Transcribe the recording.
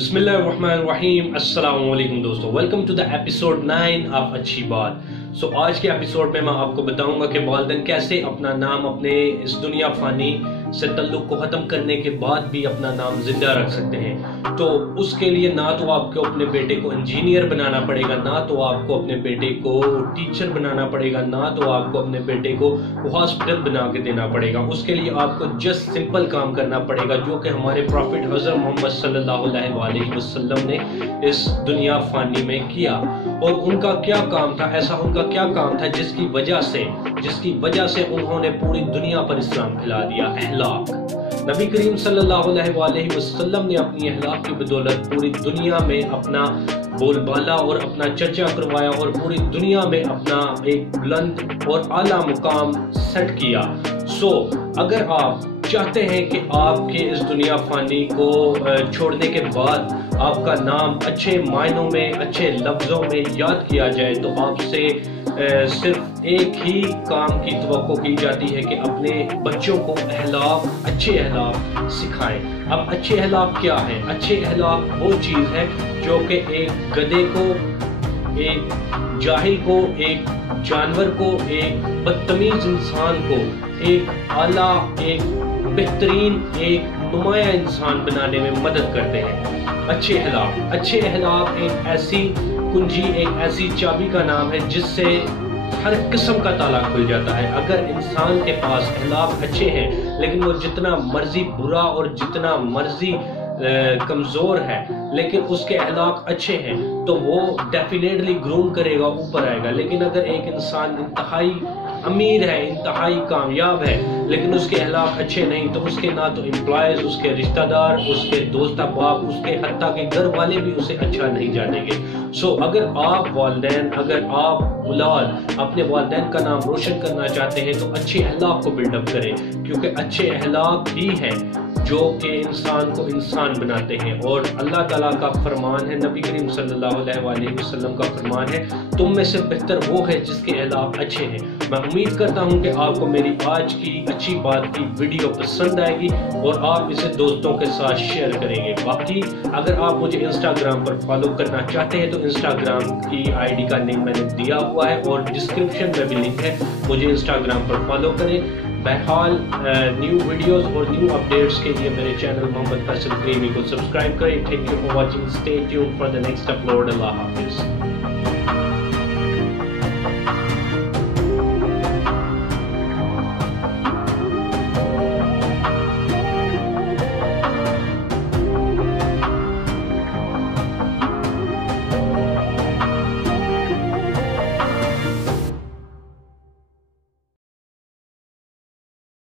बिस्मिल्लाहिर्रहमानिर्रहीम। अस्सलाम वालेकुम दोस्तों, welcome to the episode 9 of Achhi Baat. आज के एपिसोड में मैं आपको बताऊंगा कि वालिदैन कैसे अपना नाम अपने इस दुनिया फानी से तल्लुक को ख़त्म करने के बाद भी अपना नाम जिंदा रख सकते हैं। तो उसके लिए ना तो आपको अपने बेटे को इंजीनियर बनाना पड़ेगा, ना तो आपको अपने बेटे को टीचर बनाना पड़ेगा, ना तो आपको अपने बेटे को हॉस्पिटल बना के देना पड़ेगा। उसके लिए आपको जस्ट सिंपल काम करना पड़ेगा जो कि हमारे प्रॉफिट हज़रत मोहम्मद सल्लल्लाहु अलैहि वसल्लम ने इस दुनिया फानी में किया। और उनका क्या काम था, ऐसा उनका क्या काम था जिसकी वजह से उन्होंने पूरी दुनिया पर इस्लाम फैला दिया? अहलाक। नबी करीम सल्लल्लाहु अलैहि वसल्लम ने अपनी अहलाक की बदौलत पूरी दुनिया में अपना बोलबाला और अपना चर्चा करवाया और पूरी दुनिया में अपना एक बुलंद और आला मुकाम सेट किया। अगर आप चाहते हैं कि आपके इस दुनिया फानी को छोड़ने के बाद आपका नाम अच्छे मायनों में, अच्छे लफ्ज़ों में याद किया जाए, तो आपसे सिर्फ एक ही काम की तवक्को की जाती है कि अपने बच्चों को अच्छे अहलाक सिखाएं। अब अच्छे अहलाक क्या है? अच्छे अहलाक वो चीज़ है जो कि एक गधे को, एक जाहिल को, एक जानवर को, एक बदतमीज इंसान को एक आला, एक बेहतरीन, एक नुमाया इंसान बनाने में मदद करते हैं। अच्छे अहलाक एक ऐसी कुंजी, एक ऐसी चाबी का नाम है जिससे हर किस्म का ताला खुल जाता है। अगर इंसान के पास अहलाक अच्छे हैं लेकिन वो जितना मर्जी बुरा और जितना मर्जी कमज़ोर है लेकिन उसके अहलाक अच्छे हैं तो वो डेफिनेटली ग्रूम करेगा, ऊपर आएगा। लेकिन अगर एक इंसान इंतहाई अमीर है, इंतहाई कामयाब है लेकिन उसके अहलाक अच्छे नहीं, तो उसके ना तो एम्प्लॉयज़, उसके रिश्तेदार, उसके दोस्त अहबाब, उसके हत्ता के घर वाले भी उसे अच्छा नहीं जानेंगे। अगर आप वालिदैन, अगर आप औलाद अपने वालिदैन का नाम रोशन करना चाहते हैं तो अच्छे अहलाक को बिल्डअप करें, क्योंकि अच्छे अहलाक ही हैं जो कि इंसान को इंसान बनाते हैं। और अल्लाह ताला का फरमान है, नबी करीम सल्लल्लाहु अलैहि वसल्लम का फरमान है, तुम में से बेहतर वो है जिसके अहलाक अच्छे हैं। मैं उम्मीद करता हूं कि आपको मेरी आज की अच्छी बात की वीडियो पसंद आएगी और आप इसे दोस्तों के साथ शेयर करेंगे। बाकी अगर आप मुझे इंस्टाग्राम पर फॉलो करना चाहते हैं तो इंस्टाग्राम की आईडी का लिंक मैंने दिया हुआ है और डिस्क्रिप्शन में भी लिंक है, मुझे इंस्टाग्राम पर फॉलो करें। बहरहाल न्यू वीडियोस और न्यू अपडेट्स के लिए मेरे चैनल मोहम्मद फैसल करीमी को सब्सक्राइब करें। Thank you for watching, stay tuned for the next upload. अल्लाह हाफिज़।